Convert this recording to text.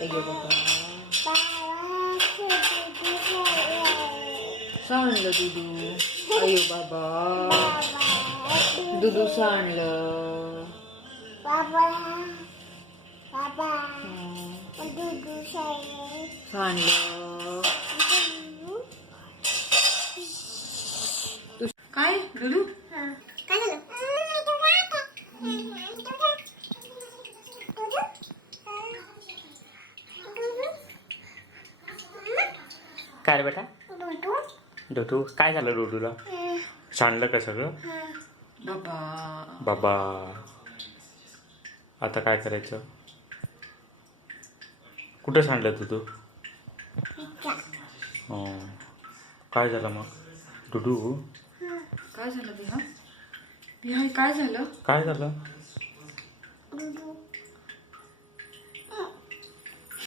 अय्यो बाबा सांडलं दुधू. अय्यो बाबा दुधू सांडलं. सांडलं. काय दुधू काय झालं? काय रे बेटा डोटू काय झालं डोटूला सांडलं का सगळं बाबा. बाबा आता काय करायचं कुठं सांडलं तू काय झालं मग डुडू काय झालं बिहा बिहा काय झालं काय झालं